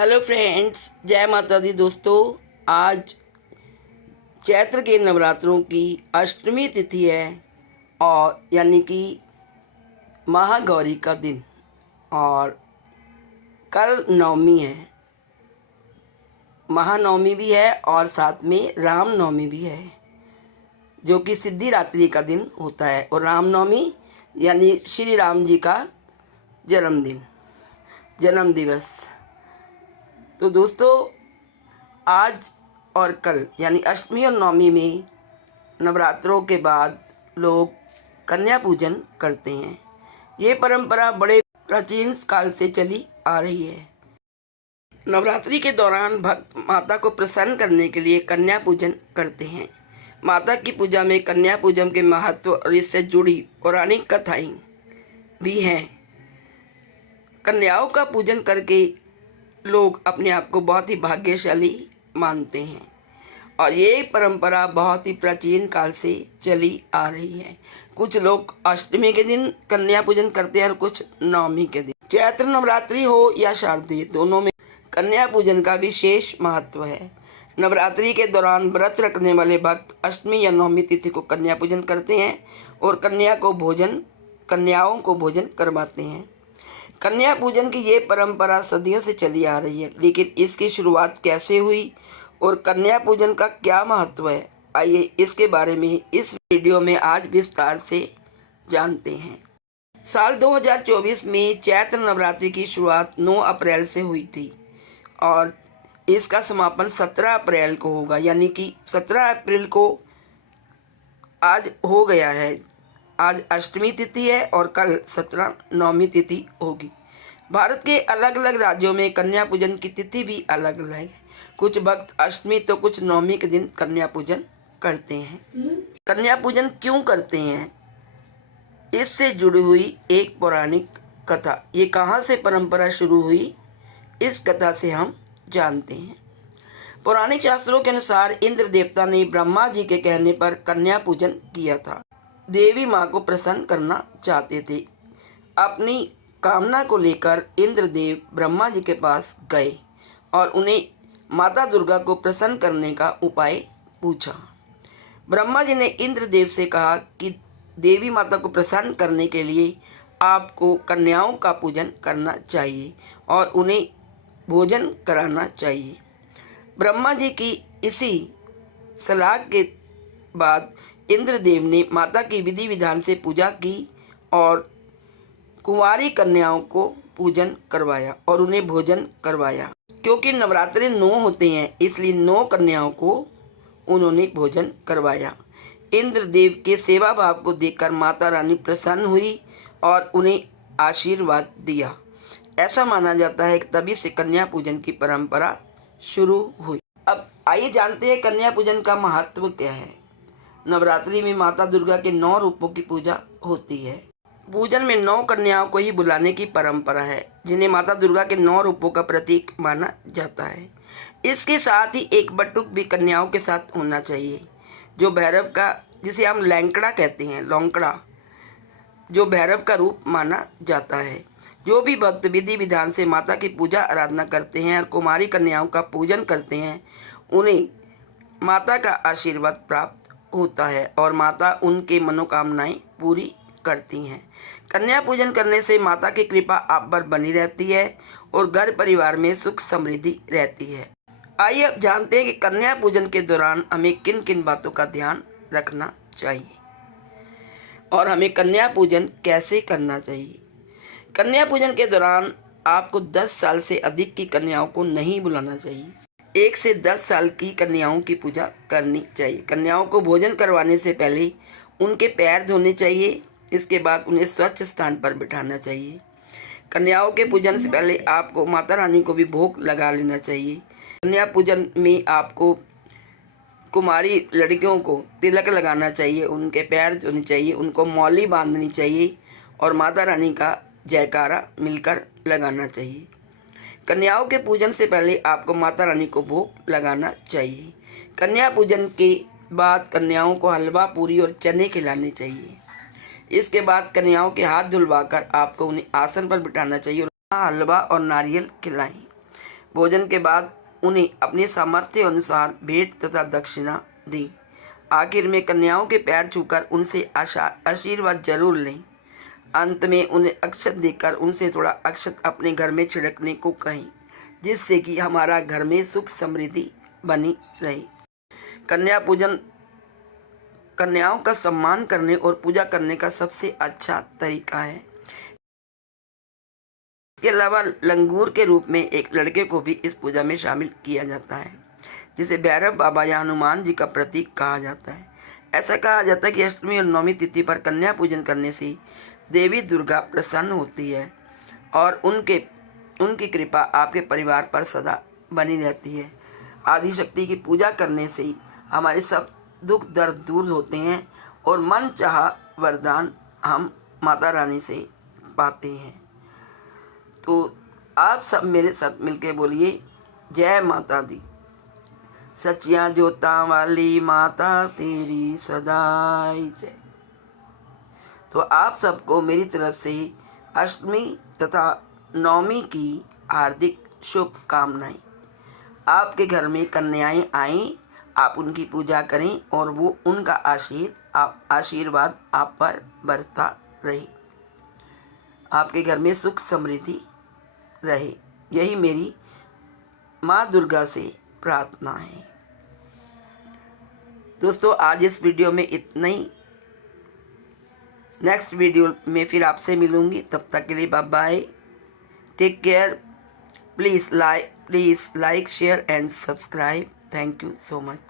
Hello friends, जय माता दी दोस्तों। आज चैत्र के नवरात्रों की अष्टमी तिथि है और यानी कि महागौरी का दिन, और कल नवमी है। महानवमी भी है और साथ में रामनवमी भी है, जो कि सिद्धिरात्रि का दिन होता है। और रामनवमी यानी श्री राम जी का जन्मदिन, जन्म दिवस। तो दोस्तों, आज और कल यानी अष्टमी और नवमी में नवरात्रों के बाद लोग कन्या पूजन करते हैं। ये परंपरा बड़े प्राचीन काल से चली आ रही है। नवरात्रि के दौरान भक्त माता को प्रसन्न करने के लिए कन्या पूजन करते हैं। माता की पूजा में कन्या पूजन के महत्व और इससे जुड़ी पौराणिक कथाएं भी हैं। कन्याओं का पूजन करके लोग अपने आप को बहुत ही भाग्यशाली मानते हैं और ये परंपरा बहुत ही प्राचीन काल से चली आ रही है। कुछ लोग अष्टमी के दिन कन्या पूजन करते हैं और कुछ नवमी के दिन। चैत्र नवरात्रि हो या शारदीय, दोनों में कन्या पूजन का विशेष महत्व है। नवरात्रि के दौरान व्रत रखने वाले भक्त अष्टमी या नवमी तिथि को कन्या पूजन करते हैं और कन्याओं को भोजन करवाते हैं। कन्या पूजन की ये परंपरा सदियों से चली आ रही है, लेकिन इसकी शुरुआत कैसे हुई और कन्या पूजन का क्या महत्व है, आइए इसके बारे में इस वीडियो में आज विस्तार से जानते हैं। साल 2024 में चैत्र नवरात्रि की शुरुआत 9 अप्रैल से हुई थी और इसका समापन 17 अप्रैल को होगा, यानी कि 17 अप्रैल को आज हो गया है। आज अष्टमी तिथि है और कल 17 नवमी तिथि होगी। भारत के अलग अलग राज्यों में कन्या पूजन की तिथि भी अलग अलग है। कुछ भक्त अष्टमी तो कुछ नवमी के दिन कन्या पूजन करते हैं। कन्या पूजन क्यों करते हैं, इससे जुड़ी हुई एक पौराणिक कथा। ये कहाँ से परंपरा शुरू हुई, इस कथा से हम जानते हैं। पौराणिक शास्त्रों के अनुसार इंद्र देवता ने ब्रह्मा जी के कहने पर कन्या पूजन किया था। देवी माँ को प्रसन्न करना चाहते थे। अपनी कामना को लेकर इंद्रदेव ब्रह्मा जी के पास गए और उन्हें माता दुर्गा को प्रसन्न करने का उपाय पूछा। ब्रह्मा जी ने इंद्रदेव से कहा कि देवी माता को प्रसन्न करने के लिए आपको कन्याओं का पूजन करना चाहिए और उन्हें भोजन कराना चाहिए। ब्रह्मा जी की इसी सलाह के बाद इंद्रदेव ने माता की विधि विधान से पूजा की और कुंवारी कन्याओं को पूजन करवाया और उन्हें भोजन करवाया। क्योंकि नवरात्रि 9 होते हैं, इसलिए 9 कन्याओं को उन्होंने भोजन करवाया। इंद्रदेव के सेवा भाव को देखकर माता रानी प्रसन्न हुई और उन्हें आशीर्वाद दिया। ऐसा माना जाता है कि तभी से कन्या पूजन की परंपरा शुरू हुई। अब आइए जानते हैं कन्या पूजन का महत्व क्या है। नवरात्रि में माता दुर्गा के 9 रूपों की पूजा होती है। पूजन में 9 कन्याओं को ही बुलाने की परंपरा है, जिन्हें माता दुर्गा के 9 रूपों का प्रतीक माना जाता है। इसके साथ ही एक बटुक भी कन्याओं के साथ होना चाहिए, जो भैरव का, जिसे हम लैंकड़ा कहते हैं, लौंकड़ा, जो भैरव का रूप माना जाता है। जो भी भक्त विधि विधान से माता की पूजा आराधना करते हैं और कुमारी कन्याओं का पूजन करते हैं, उन्हें माता का आशीर्वाद प्राप्त होता है और माता उनके मनोकामनाएं पूरी करती हैं। कन्या पूजन करने से माता की कृपा आप पर बनी रहती है और घर परिवार में सुख समृद्धि रहती है। आइए अब जानते हैं कि कन्या पूजन के दौरान हमें किन किन बातों का ध्यान रखना चाहिए और हमें कन्या पूजन कैसे करना चाहिए। कन्या पूजन के दौरान आपको 10 साल से अधिक की कन्याओं को नहीं बुलाना चाहिए। 1 से 10 साल की कन्याओं की पूजा करनी चाहिए। कन्याओं को भोजन करवाने से पहले उनके पैर धोने चाहिए। इसके बाद उन्हें स्वच्छ स्थान पर बिठाना चाहिए। कन्याओं के पूजन से पहले आपको माता रानी को भी भोग लगा लेना चाहिए। कन्या पूजन में आपको कुमारी लड़कियों को तिलक लगाना चाहिए, उनके पैर धोने चाहिए, उनको मौली बांधनी चाहिए और माता रानी का जयकारा मिलकर लगाना चाहिए। कन्याओं के पूजन से पहले आपको माता रानी को भोग लगाना चाहिए। कन्या पूजन के बाद कन्याओं को हलवा, पूरी और चने खिलाने चाहिए। इसके बाद कन्याओं के हाथ धुलवाकर आपको उन्हें आसन पर बिठाना चाहिए और हलवा और नारियल खिलाएं। भोजन के बाद उन्हें अपने सामर्थ्य अनुसार भेंट तथा दक्षिणा दी। आखिर में कन्याओं के पैर छूकर उनसे आशीर्वाद जरूर लें। अंत में उन्हें अक्षत देकर उनसे थोड़ा अक्षत अपने घर में छिड़कने को कहें, जिससे कि हमारा घर में सुख समृद्धि बनी रहे। कन्या पूजन कन्याओं का सम्मान करने और पूजा करने का सबसे अच्छा तरीका है। इसके अलावा लंगूर के रूप में एक लड़के को भी इस पूजा में शामिल किया जाता है, जिसे भैरव बाबा या हनुमान जी का प्रतीक कहा जाता है। ऐसा कहा जाता है कि अष्टमी और नवमी तिथि पर कन्या पूजन करने से देवी दुर्गा प्रसन्न होती है और उनकी कृपा आपके परिवार पर सदा बनी रहती है। आदिशक्ति की पूजा करने से ही हमारे सब दुख दर्द दूर होते हैं और मन चाहा वरदान हम माता रानी से पाते हैं। तो आप सब मेरे साथ मिलके बोलिए, जय माता दी। सचिया जोता वाली माता तेरी सदाई जय। तो आप सबको मेरी तरफ से अष्टमी तथा नवमी की हार्दिक शुभकामनाएं। आपके घर में कन्याएं आएं, आप उनकी पूजा करें और वो उनका आशीर्वाद आप पर बरसता रहे। आपके घर में सुख समृद्धि रहे, यही मेरी माँ दुर्गा से प्रार्थना है। दोस्तों, आज इस वीडियो में इतना ही। नेक्स्ट वीडियो में फिर आपसे मिलूंगी। तब तक के लिए bye bye, take care. Please like, share and subscribe. Thank you so much.